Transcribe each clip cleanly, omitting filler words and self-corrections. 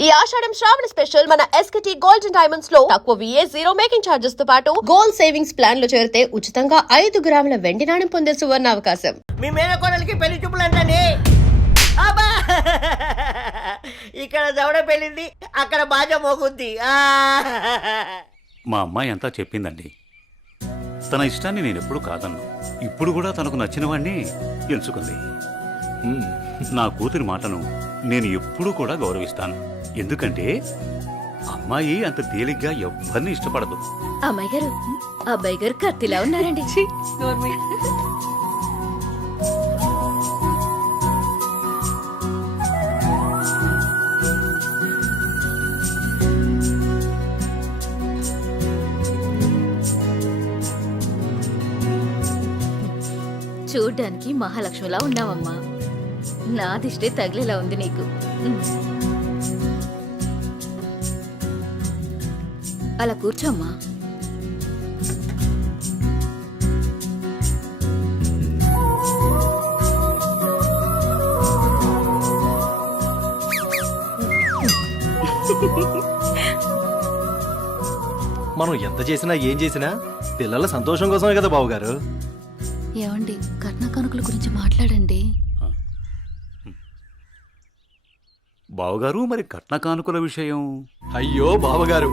ఈ ఆషాఢం శ్రావణ స్పెషల్ మన SKT gold and diamonds లో తక్కువ VA జీరో మేకింగ్ చార్జెస్ తో పాటు గోల్డ్ సేవింగ్స్ ప్లాన్ లో చేరితే ఉచితంగా 5 గ్రాముల వెండి నాణెం పొందే సువర్ణ అవకాశం. మీ మేనకోడలికి పెళ్లి చూపులు అంటండి. అబ్బా ఇక్కడ దవడ పెళ్ళింది, అక్కడ బాజా మోగుద్ది. మా అమ్మాయి అంతా చెప్పిందండి. తన ఇష్టాన్ని నేను ఎప్పుడు కాదన్ను. ఇప్పుడు కూడా తనకు నచ్చిన వాడిని ఎంచుకుంది. నా కూతురి మాటను నేను ఎప్పుడూ కూడా గౌరవిస్తాను. ఎందుకంటే అమ్మాయి అంత తేలిగ్గా ఎవ్వరిని ఇష్టపడదు. అమ్మాయి గారు, అబ్బాయి గారు కత్తిలా ఉన్నారండి. చూడ్డానికి మహాలక్ష్మిలా ఉన్నావమ్మా. నా దిష్టే తగిలేలా ఉంది నీకు. అలా కూర్చోమ్మా. మనం ఎంత చేసినా ఏం చేసినా పిల్లల సంతోషం కోసమే కదా బావగారు. ఏమండి, కట్న కానుకల గురించి మాట్లాడండి. బావగారు, మరి కట్న కానుకల విషయం? అయ్యో బావగారు,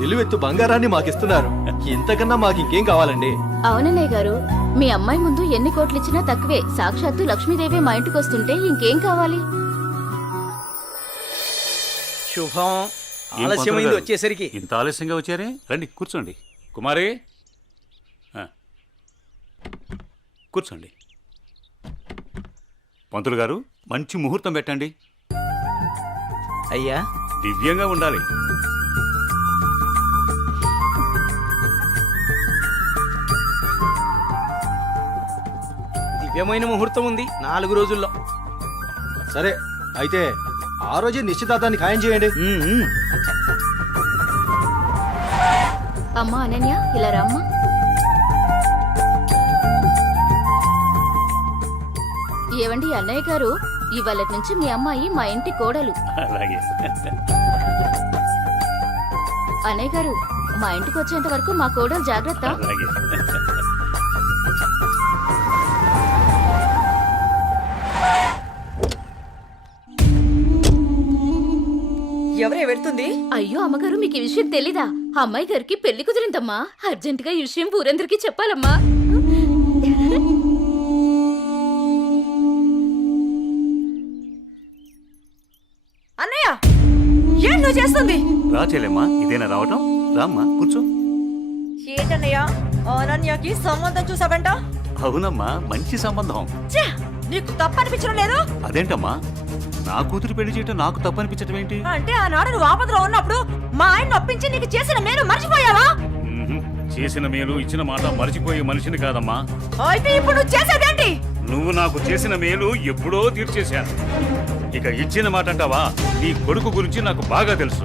నిలువెత్తు బంగారాన్ని మాకిస్తున్నారు. ఇంతకన్నా మాకింకేం కావాలండి? అవునన్నయ్య గారు, మీ అమ్మాయి ముందు ఎన్ని కోట్లిచ్చినా తక్కువే. సాక్షాత్తు లక్ష్మీదేవి మా ఇంటికి వస్తుంటే ఇంకేం కావాలి? శుభం. ఏం ఆలస్యమైంది పంతులు వచ్చేసరికి. గారు, ఇంత ఆలస్యంగా వచ్చారే? రండి కూర్చోండి. కుమారి కూర్చోండి. పంతులు గారు, మంచి ముహూర్తం పెట్టండి. అయ్యా, దివ్యంగా ఉండాలి. దివ్యమైన ముహూర్తం ఉంది 4 రోజుల్లో. సరే అయితే ఆ రోజే నిశ్చితార్థాన్ని ఖాయం చేయండి. అమ్మా అనన్య, ఇలా రామ్మా. ఏవండి అన్నయ్య గారు, ఇవాళ నుంచి మీ అమ్మాయి మా ఇంటి కోడలు. అలాగే. అన్నయ్య గారు, మా ఇంటికి వచ్చేంత వరకు మా కోడలు జాగ్రత్త. అలాగే. ఎవరే వెళ్తుంది? అయ్యో అమ్మగారు, మీకు ఈ విషయం తెలీదా? అమ్మాయి గారికి పెళ్లి కుదిరిందమ్మా. అర్జెంటుగా ఈ విషయం ఊరందరికీ చెప్పాలమ్మా. అన్నయ్య, ఏం నువ్వు చేస్తుంది? రా చెల్లెమ్మా, ఇదేనా రావటం? రామ్మా కూర్చో. ఏంటన్నయ్య, అనన్యకి సంబంధం చూసావంట? అవునమ్మా, మంచి సంబంధం. ఛే, నీకు తప్పనిపించడం లేదు? అదేంటమ్మా, నా కూతురు పెళ్లి చేయటం నాకు తప్పనిపించటం ఏంటి? అంటే ఆనాడు నువ్వు ఆపదలో ఉన్నప్పుడు మా ఆయన ఒప్పించి నీకు చేసిన మేలు మర్చిపోయావా? చేసిన మేలు ఇచ్చిన మాట మరిచిపోయే మనిషిని కాదమ్మా. అయితే ఇప్పుడు నువ్వు చేసేదేంటి? నువ్వు నాకు చేసిన మేలు ఎప్పుడో తీర్చేశాను. ఇక ఇచ్చిన మాట అంటావా? నీ కొడుకు గురించి నాకు బాగా తెలుసు.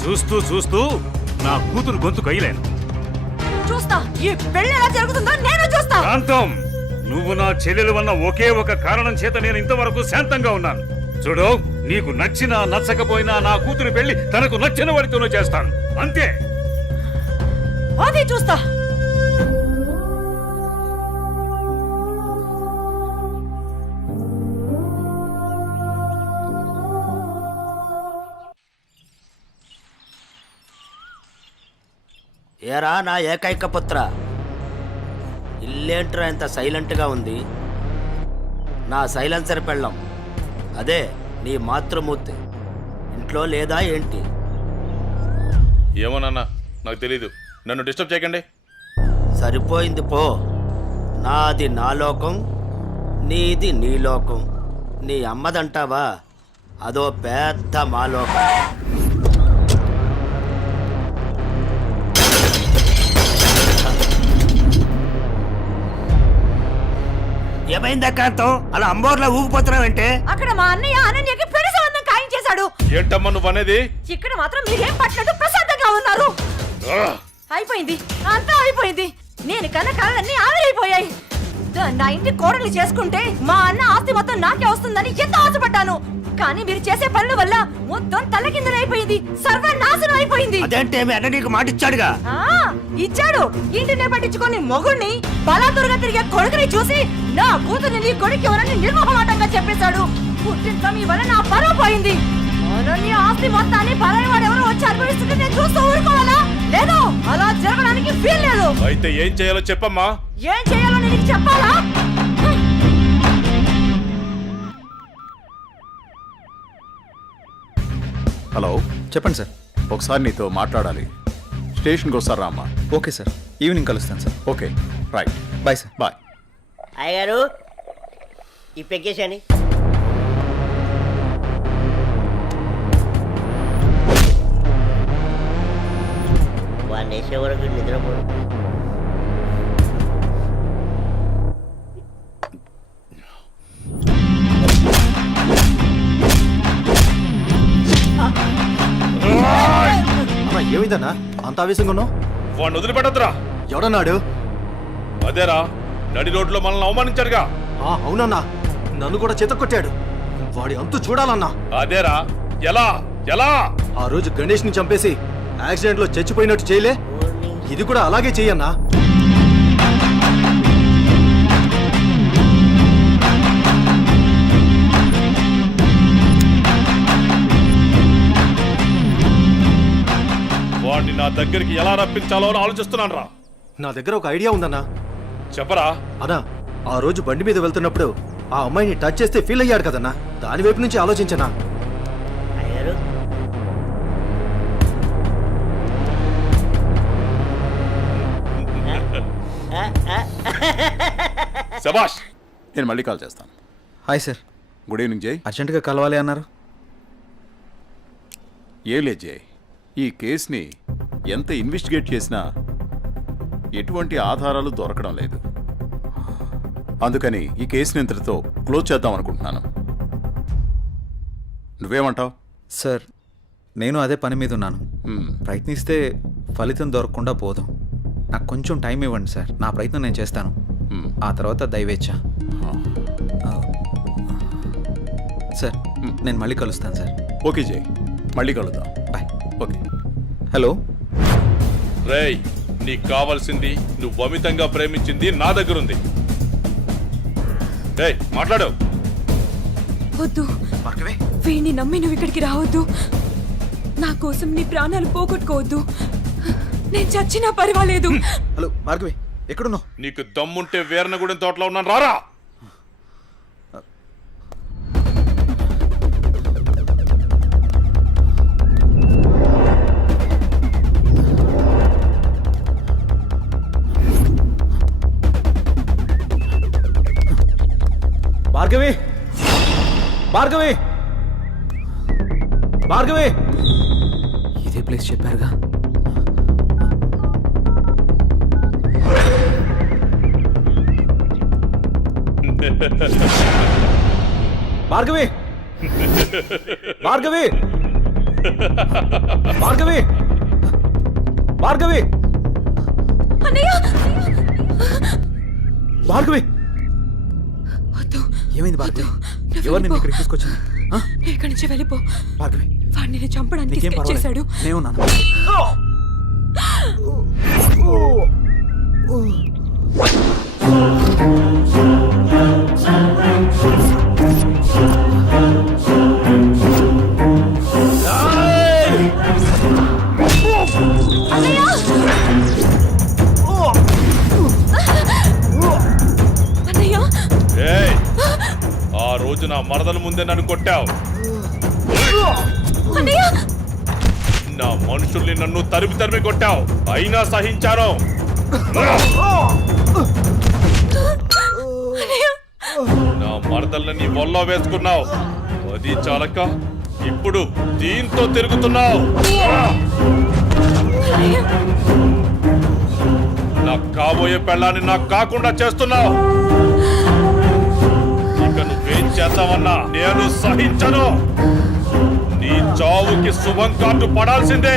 చూస్తూ చూస్తూ నా కూతురు గొంతు కయ్యలేను. చూస్తా, ఈ పెళ్లి ఎలా జరుగుతుందో నేను చూస్తా. శాంతం, నువ్వు నా చెల్లెలు వన్న ఒకే ఒక కారణం చేత నేను ఇంతవరకు శాంతంగా ఉన్నాను. చూడు, నీకు నచ్చినా నచ్చకపోయినా నా కూతురు పెళ్లి తనకు నచ్చిన వాడితోనూ చేస్తాను, అంతే. అది చూస్తా. ఏరా నా ఏకైక పుత్ర, ఇల్లేంట్రా ఇంత సైలెంట్గా ఉంది? నా సైలెన్సర్ పెళ్ళం, అదే నీ మాతృమూర్తి ఇంట్లో లేదా ఏంటి? ఏమోనన్నా, నాకు తెలీదు. నన్ను డిస్టర్బ్ చేయకండి. సరిపోయింది పో. నాది నా లోకం, నీది నీ లోకం. నీ అమ్మదంటావా? అదో పెద్ద మా లోకం. ఏమైంది కాంతం, అలా అంబోర్లా ఊగిపోతున్నావంటే? అక్కడ మా అన్నయ్య అనన్యకి పెళ్లి సంబంధం ఖాయం చేశాడు. ఏంటమ్మా నువ్వు అనేది? ఇక్కడ మాత్రం మీరేం పట్టినట్టు ప్రశాంతంగా ఉన్నారు. అయిపోయింది, అంతా అయిపోయింది. నేను కన్న కళ్ళన్నీ ఆవిరైపోయాయి. నా ఇంటి కోడలు చేసుకుంటే మా అన్న ఆస్తి మొత్తం నాకే వస్తుందని ఎంత ఆశపడ్డాను. కానీ మీరు చేసే పనుల వల్ల మొత్తం తలకిందులైపోయింది, సర్వనాశనం అయిపోయింది. అదేంటే మీ అన్న నీకు మాట ఇచ్చాడుగా. ఆ ఇచ్చాడు. ఇంటినే పట్టించుకొని మొగుణ్ణి బలాదురుగా తిరిగే కొడుకుని చూసి నా కూతుర్ని నీ కొడుకు ఎవరని నిర్మోహమాటంగా చెప్పేశాడు. పుట్టింత మీ వల్ల నా పరువు పోయింది. అనన్య ఆస్తి మొత్తాన్ని పరాయి వాడు ఎవరో వచ్చి అనుభవిస్తుంటే నేను చూస్తూ ఊరుకోవాలా? లేదు, అలా జరగడానికి వీల్లేదు. అయితే ఏం చేయాలో చెప్పమ్మా. ఏం చేయాలో నేను నీకు చెప్పాలా? హలో, చెప్పండి సార్. ఒకసారి నీతో మాట్లాడాలి. స్టేషన్కి వస్తారా అమ్మా? ఓకే సార్, ఈవినింగ్ కలుస్తాను సార్. Okay, right, bye sir. Bye. అయ్యగారు ఈ పెగ్గేసని వాడిని వేసే వరకు నిద్రపోడు. అమ్మా, ఏమైందన్నా అంత ఆవేశంగా ఉన్నావు? వాడిని వదిలిపెట్టద్దురా. ఎవడన్నాడు? అదేరా, నడి రోడ్లో మనల్ని అవమానించాడుగా. అవునన్నా, నన్ను కూడా చేత కొట్టాడు. వాడి అంతు చూడాలన్నా. అదేరా, ఎలా ఎలా ఆ రోజు గణేష్ ని చంపేసి యాక్సిడెంట్ లో చచ్చిపోయినట్టు చేయలే, ఇది కూడా అలాగే చెయ్యన్నా. వాడిని నా దగ్గరికి ఎలా రప్పించాలో అని ఆలోచిస్తున్నాను రా. నా దగ్గర ఒక ఐడియా ఉందన్నా. చెప్పరా. అన్నా, ఆ రోజు బండి మీద వెళ్తున్నప్పుడు ఆ అమ్మాయిని టచ్ చేస్తే ఫీల్ అయ్యాడు కదన్నా, దాని వైపు నుంచి ఆలోచించనా. అయ్యగారు శబాష్. నేను మళ్ళీ కాల్ చేస్తాను. Hi sir. గుడ్ ఈవినింగ్ జై. అర్జెంటుగా కలవాలి అన్నారు. ఏం లేదు జై, ఈ కేసుని ఎంత ఇన్వెస్టిగేట్ చేసినా ఎటువంటి ఆధారాలు దొరకడం లేదు. అందుకని ఈ కేసుని ఇంతటితో క్లోజ్ చేద్దాం అనుకుంటున్నాను. నువ్వేమంటావు? సార్, నేను అదే పని మీద ఉన్నాను. ప్రయత్నిస్తే ఫలితం దొరకకుండా పోదాం. నాకు కొంచెం టైం ఇవ్వండి సార్, నా ప్రయత్నం నేను చేస్తాను. ఆ తర్వాత దైవేచ్ఛ. సార్, నేను మళ్ళీ కలుస్తాను సార్. ఓకే జై, మళ్ళీ కలుద్దాం. బాయ్. ఓకే. హలో. రేయ్, నీకు కావాల్సింది నువ్వు అమితంగా ప్రేమించింది నా దగ్గరుంది. రేయ్, మాట్లాడు. వద్దు, వీణ్ణి నమ్మి నువ్వు ఇక్కడికి రావద్దు. నా కోసం నీ ప్రాణాలు పోగొట్టుకోవద్దు. నేను చచ్చినా పర్వాలేదు. హలో భార్గవి, ఎక్కడున్నావు? నీకు దమ్ముంటే వీరనగూడెం తోటలో ఉన్నాను, రారా. భార్గవి, భార్గవి, భార్గవి. ఇదే ప్లేస్ చెప్పారుగా. భార్గవి, భార్గవి, భార్గవి, భార్గవి, భార్గవి. వద్దు. ఏమైంది భార్గవి? నువ్వు ఎవరు నిన్ను వెళ్ళిపో. ఇక్కడికి తీసుకొచ్చింది? ఇక్కడి నుంచి వెళ్ళిపో. భార్గవి, వాడిని నేను చంపడానికి నీకేం స్కెచ్ చేశాడు. పర్వాలేదు, నేను ఉన్నాను. అన్నయ్య, ఏయ్, ఆ రోజు నా మరదల ముందే నన్ను కొట్టావు. అన్నయ్య, నా మనుషుల్ని నన్ను తరిమి తరిమి కొట్టావు, అయినా సహించాను. నా మరదల్ని నీ వల్ల వేసుకున్నావు, అది చాలక ఇప్పుడు దీంతో తిరుగుతున్నావు. నాకు కాబోయే పెళ్ళాన్ని నాకు కాకుండా చేస్తున్నావు. ఇక నువ్వేం చేద్దామన్నా నేను సహించను. నీ చావుకి శుభం కార్డు పడాల్సిందే.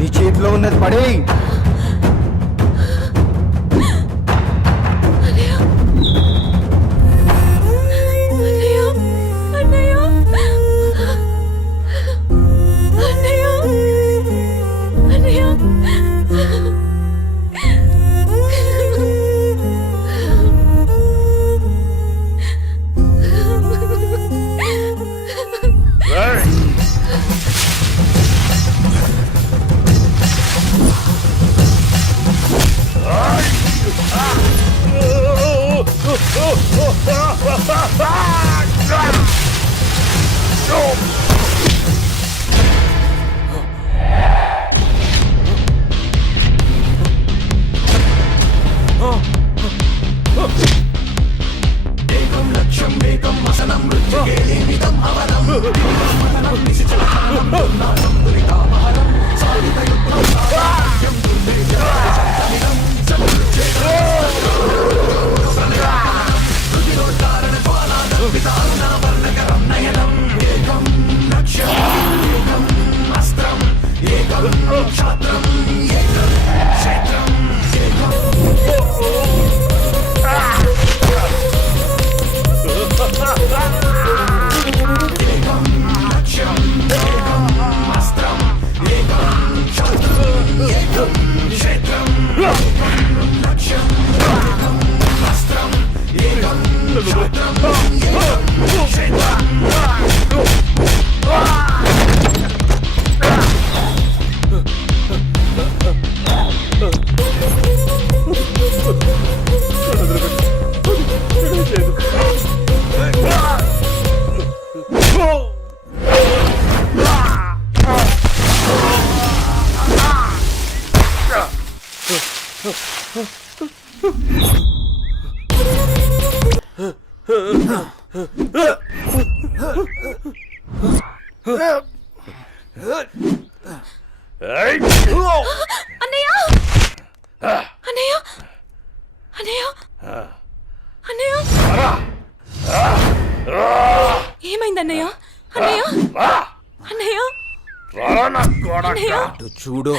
నీ చేతిలో ఉన్నది పడే. ఏమైంది అన్నయ్య? అన్నయ్య అన్నయ్య అన్నయ్య చూడు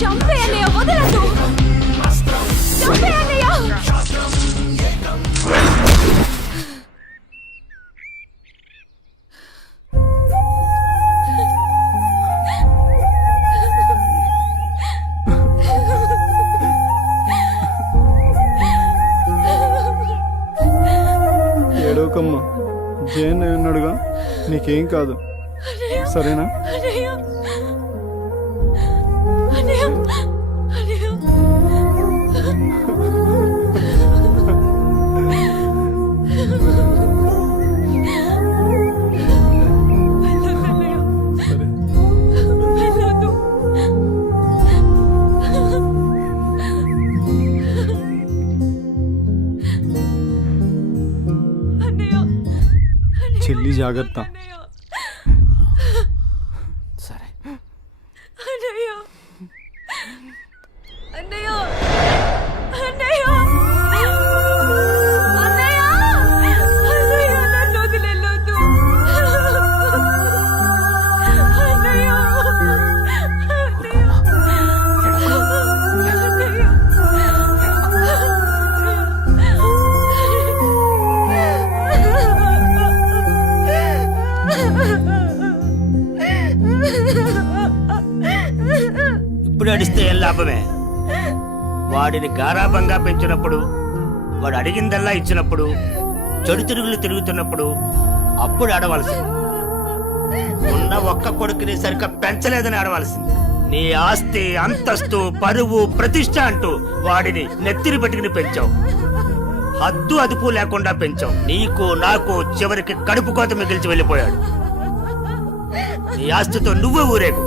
చంపే అన్నయ్య, వదలొద్దు. చంపే అన్నయ్య. ఏడవకమ్మా, జైన్ ఉన్నాడుగా, నీకేం కాదు, సరేనా? అన్నయ్య అన్నయ్య అన్నయ్య చెల్లి జాగ్రత్త. సరే అన్నయ్య అన్నయ్య అన్నయ్య అన్నయ్య అన్నయ్య నన్ను వదిలేయొద్దు. అన్నయ్య ఇప్పుడు అడిస్తే ఏం లాభమే? వాడిని గారాబంగా పెంచినప్పుడు, వాడు అడిగిందల్లా ఇచ్చినప్పుడు, చెడు తిరుగులు తిరుగుతున్నప్పుడు అప్పుడు ఆడవలసింది. ఉన్న ఒక్క కొడుకుని సరిగ్గా పెంచలేదని ఆడవలసింది. నీ ఆస్తి, అంతస్తు, పరువు, ప్రతిష్ట అంటూ వాడిని నెత్తిని పెట్టుకుని పెంచావు. హద్దు అదుపు లేకుండా పెంచావు. నీకు నాకు చివరికి కడుపు కోత మిగిల్చి వెళ్ళిపోయాడు. నీ ఆస్తితో నువ్వే ఊరేగు.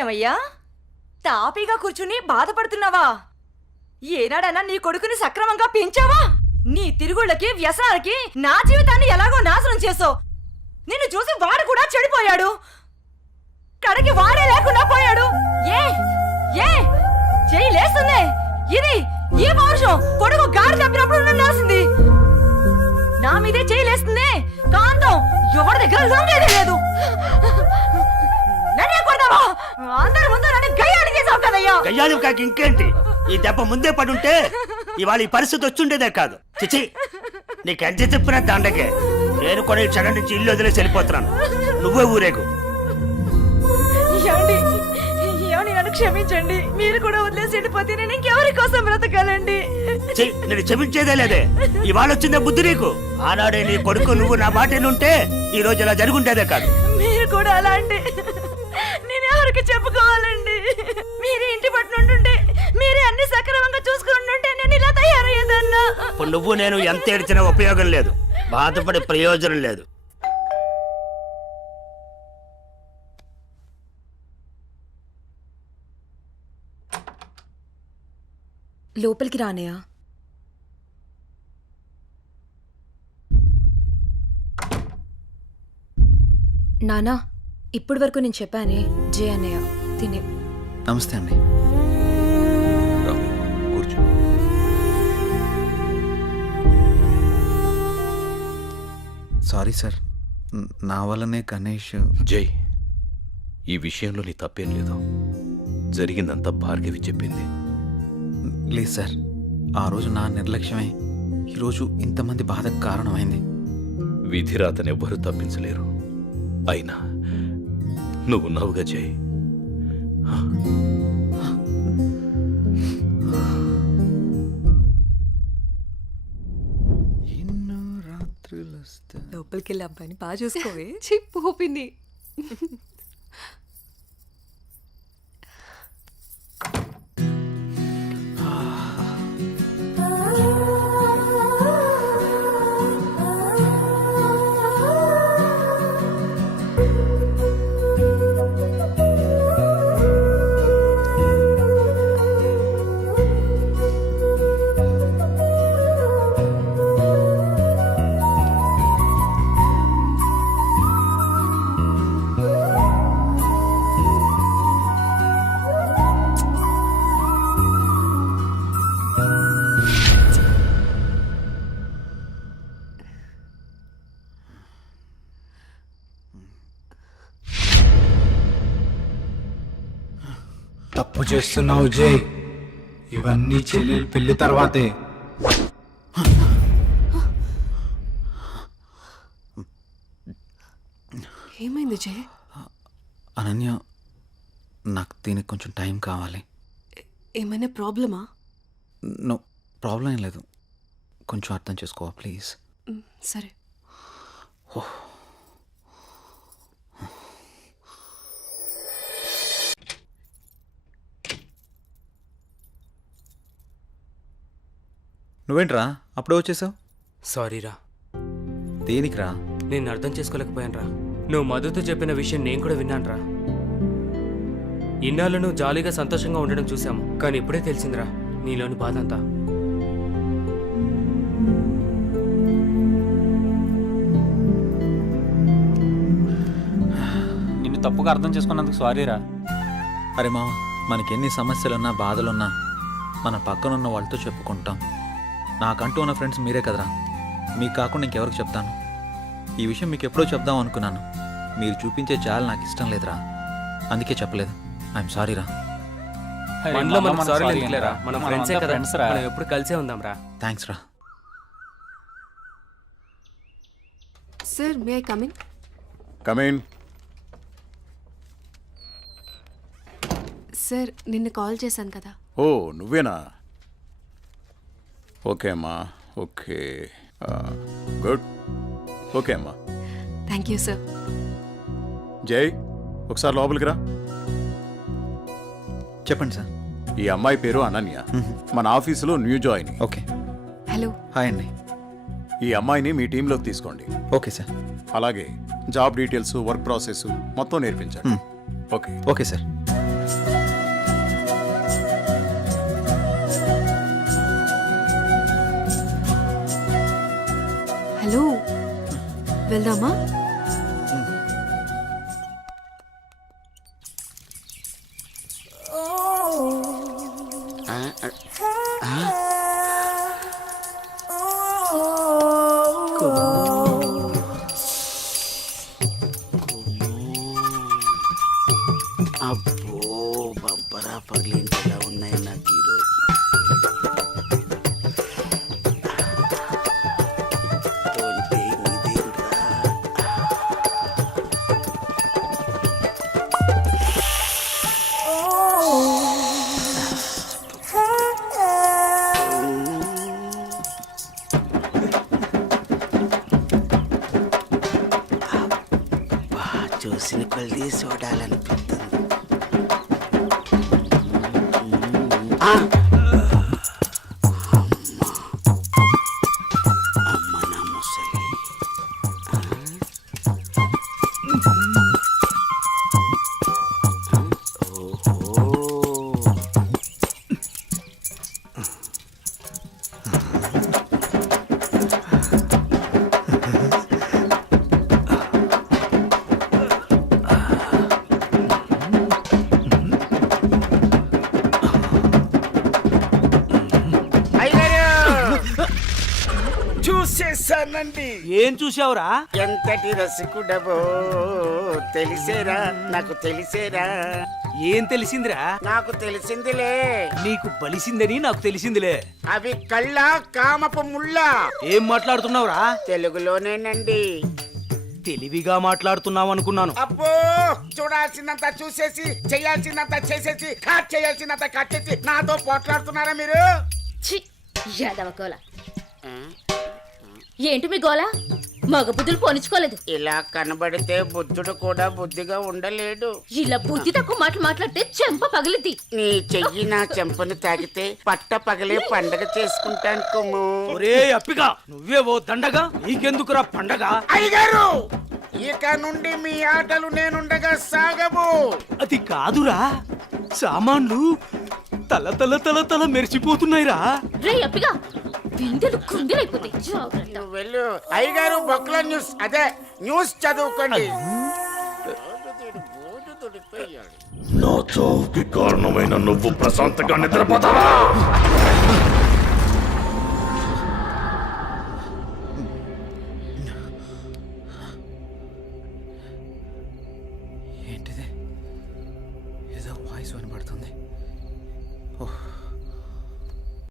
ఏమయ్యా, తాపీగా కూర్చుని బాధపడుతున్నావా? ఏనాడైనా నీ కొడుకుని సక్రమంగా పెంచావా? నీ తిరుగుళ్ళకి, వ్యసనాలకి నా జీవితాన్ని ఎలాగో నాశనం చేసావు. నిన్ను చూసి వాడు కూడా చెడిపోయాడు. కడకి వాడే లేకుండా పోయాడు. ఏ ఏ చెయ్యి లేస్తుంది. ఇది ఈ పౌరుషం కొడుకు గాడి చెప్పినప్పుడు ఉండాల్సింది. నా మీదే చెయ్యి లేస్తుంది. కాంతం ఎవరి దగ్గర లొంగేదే లేదు. నన్నే కొడతావా? అందరి ముందు నన్ను గయ్యానికి చేసావు కదయ్యా. గయ్యాలు కాక ఇంకేంటి? ఈ దెబ్బ ముందే పడుంటే ఇవాళ ఈ పరిస్థితి వచ్చుండేదే కాదు. చిచి, నీకెంత చెప్పినా దండకే. నేను కూడా ఈ క్షణం నుంచి ఇల్లు వదిలేసి వెళ్ళిపోతున్నాను. నువ్వే ఊరేగు. ఏమండి, ఏమండి, నన్ను క్షమించండి. మీరు కూడా వదిలేసి వెళ్ళిపోతే నేను ఇంకెవరి కోసం బ్రతకాలండి? నేను క్షమించేదే లేదే. ఇవాళ వచ్చిందే బుద్ధి నీకు. ఆనాడే నీ కొడుకు నువ్వు నా మాటేనుంటే ఈ రోజు ఇలా జరుగుంటేదే కాదు. మీరు కూడా అలా అంటే నేను ఎవరికి చెప్పుకోవాలండి? మీరే ఇంటి పట్టునుంటుంటే, మీరే అన్ని సక్రమంగా చూసుకుంటుంటే నేను ఇలా తయారయ్యేదన్నా. ఇప్పుడు నువ్వు నేను ఎంత ఏడ్చినా ఉపయోగం లేదు. బాధపడే ప్రయోజనం లేదు. లోపలికి రానయ్యా. నానా, ఇప్పటి వరకు నేను చెప్పానే జే అన్నయ్య తినే. నమస్తే అండి. కూర్చో. సారీ సార్, నా వల్లనే గణేష్. జై, ఈ విషయంలో నీ తప్పేం లేదు. జరిగిందంతా భార్గవి చెప్పింది. లేదు సార్, ఆ రోజు నా నిర్లక్ష్యమే ఈరోజు ఇంతమంది బాధకు కారణమైంది. విధిరాతనెవ్వరూ తప్పించలేరు. అయినా నువ్వు నవ్వుగా జై. లోపలికి వెళ్ళి అబ్బాయిని బాగా చూసుకోవే. చిప్పుపింది. తప్పు చేస్తున్నావు జై. ఇవన్నీ చెల్లెలు పెళ్లి తర్వాతే. ఏమైంది జై? అనన్య, నాకు దీనికి కొంచెం టైం కావాలి. ఏమైనా ప్రాబ్లమా? నో ప్రాబ్లం ఏం లేదు. కొంచెం అర్థం చేసుకోవా ప్లీజ్? సరే. నువ్వేంట్రా అప్పుడే వచ్చేసావు? సారీరా, దేనికిరా? నేను అర్థం చేసుకోలేకపోయానురా. నువ్వు మధుతో చెప్పిన విషయం నేను కూడా విన్నానురా. ఇన్నాళ్ళు నువ్వు జాలీగా సంతోషంగా ఉండడం చూసాము, కానీ ఇప్పుడే తెలిసిందిరా నీలోని బాధ అంతా. నిన్ను తప్పుగా అర్థం చేసుకున్నందుకు సారీరా. అరే మామ, మనకెన్ని సమస్యలున్నా బాధలున్నా మన పక్కనున్న వాళ్ళతో చెప్పుకుంటాం. నాకంటూ ఉన్న ఫ్రెండ్స్ మీరే కదరా. మీకు కాకుండా ఇంకెవరికి చెప్తాను? ఈ విషయం మీకు ఎప్పుడో చెప్దాం అనుకున్నాను. మీరు చూపించే జాలి నాకు ఇష్టం లేదురా, అందుకే చెప్పలేదు. ఐఎమ్ సారీ రా. మనలో మనం సారీ ఎందుకులేరా? మనం ఫ్రెండ్సే కదా, మనం ఎప్పుడు కలిసే ఉందాం రా. థ్యాంక్స్ రా. Sir, may I come in? Come in. Sir నిన్న కాల్ చేశాను కదా. ఓ నువ్వేనా? ఓకే అమ్మా, ఓకే, గుడ్. ఓకే అమ్మా. Thank you sir. జై, ఒకసారి లోపలికి రా. చెప్పండి సార్. ఈ అమ్మాయి పేరు అనన్య, మన ఆఫీసులో new join. Okay. Hello. Hi అండి. ఈ అమ్మాయిని మీ టీంలోకి తీసుకోండి. Okay sir. అలాగే జాబ్ డీటెయిల్స్, వర్క్ ప్రాసెస్ మొత్తం నేర్పించండి. ఓకే. Okay sir. హలో, వెళ్దామా? అబ్బో బంపరా పగిలించేలా ఉన్నాయి నాకు ఈరోజు. చూసిన కొలిది చూడాలనిపిస్తుంది. అమ్మ నా ముసలి. చూసేసానండి. ఏం చూసావురా? ఎంతటి రసికుడవో తెలిసేరా, నాకు తెలిసేరా. ఏం తెలిసిందిరా? నాకు తెలిసిందిలే. నీకు బలిసిందని నాకు తెలిసిందిలే. అవి కళ్ళ కామపు ముళ్ళ. ఏం మాట్లాడుతున్నావురా? తెలుగులోనేనండి. తెలివిగా మాట్లాడుతున్నావు అనుకున్నాను. అబ్బో, చూడాల్సిందంతా చూసేసి, చేయాల్సిందంతా చేసేసి, కట్ చేయాల్సిందంతా కట్ చేసి నాతో పోట్లాడుతున్నారా మీరు? యాదవకోల ఏంటి మీ గోల? మగ బుద్ధులు పోనిచ్చుకోలేదు. ఇలా కనబడితే బుద్ధుడు కూడా బుద్ధిగా ఉండలేడు. ఇలా బుద్ధి తక్కువ మాటలు మాట్లాడితే చెంప పగిలిద్ది. నీ చెయ్యి నా చెంపను తాకితే పట్ట పగలే పండగ చేసుకుంటాను కుమ్ము. ఒరే అప్పిగా, నువ్వే ఓ దండగా, నీకెందుకురా పండగ? అయ్యగారు, ఇక నుండి మీ ఆటలు నేనుండగా సాగవు. అది కాదురా, సామాన్లు తల తల తల తల మెరిసిపోతున్నాయిరా. రే అప్పిగా, బిందెలు కుంగిలైపోతాయి. జాగ్రత్త. నువ్వు వెళ్ళు. అయ్యగారు బొక్కల న్యూస్, అదే న్యూస్ చదువుకోండి. నా చావుకి కారణమైన నువ్వు ప్రశాంతంగా నిద్రపోతావా? ఏంటిది? ఏదో వాయిస్ వినబడుతుంది.